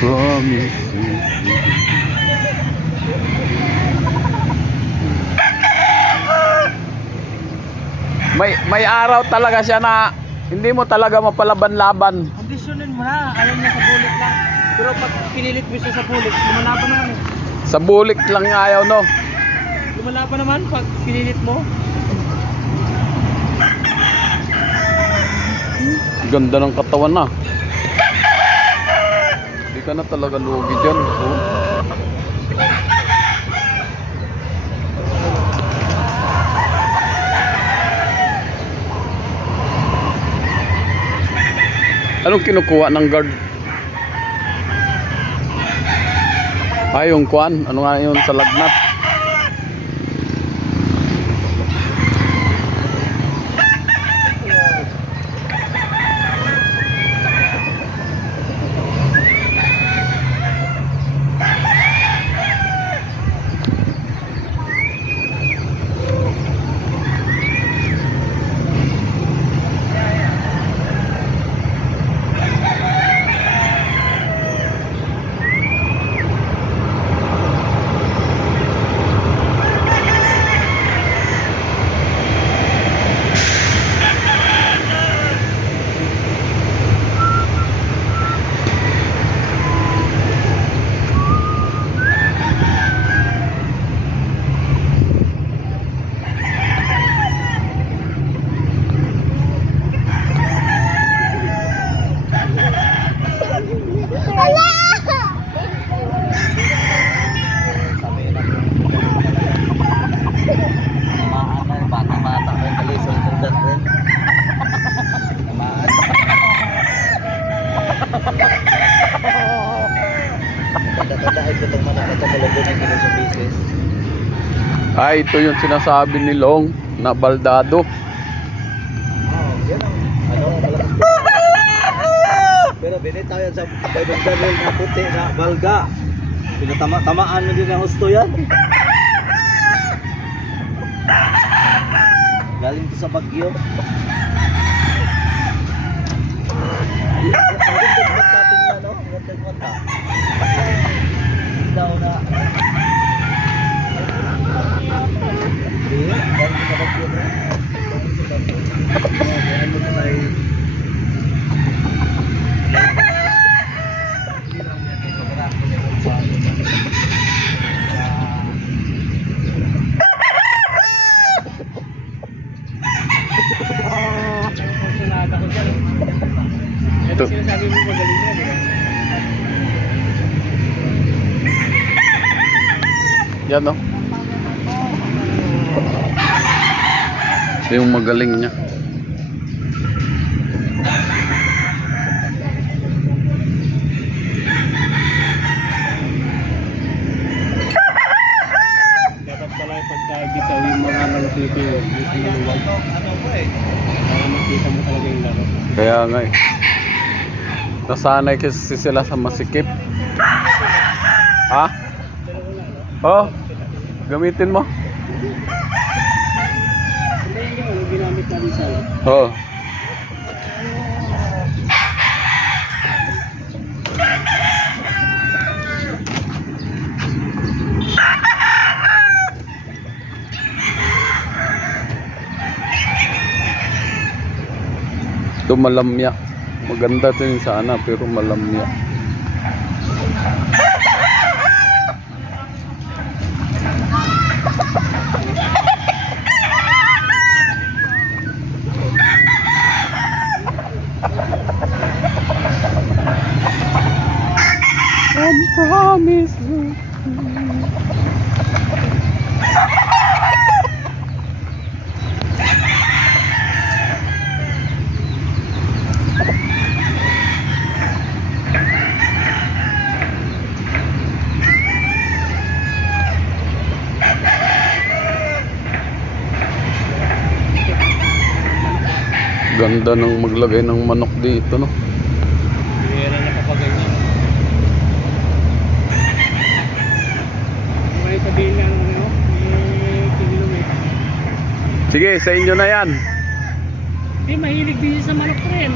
promise you. May may araw talaga siya na hindi mo talaga mapalaban-laban. Kondisyonin mo na, ayaw niya sa bulik lang. Pero pag pinilit mo siya sa bulik, lumalaban naman eh. Sa bulik lang ayaw, no? Lumalaban naman pag pinilit mo. Ganda ng katawan na. Hindi ka na talaga lugi dyan. Oh. Anong kinukuha ng guard? Ah, yung kwan? Ano nga yun sa lagnat? Ah, ito yung sinasabi ni Long na baldado. Ang. Pero binitaw yan sa Bible Barrel na puti na balga. Pinatama-tamaan mo din ng husto yan. Galing to sa Bagyo. Ang ganda magkating na, no? Ang ganda mata. Daw na. Hindi, galing to sa Bagyo na. Galing to sa Bagyo. Ano ba tayo? Ito. sinasabi mo magaling yan, di ba? Yan no. Ito yung magaling niya. Yung sinuwag. Ano po eh? Para makita mo talaga yung laro. Kaya nga eh. Nasanay kasi sila sa masikip. Ha? Oh, gamitin mo. Sa Oh. Ito malamya. Maganda to yung sana pero malamya. Ganda ng maglagay ng manok dito, no? Pera na kapag ganyan. May sabihin nga ano, may kilometer. Sige, sa inyo na yan. Hindi, mahilig din sa manok pre.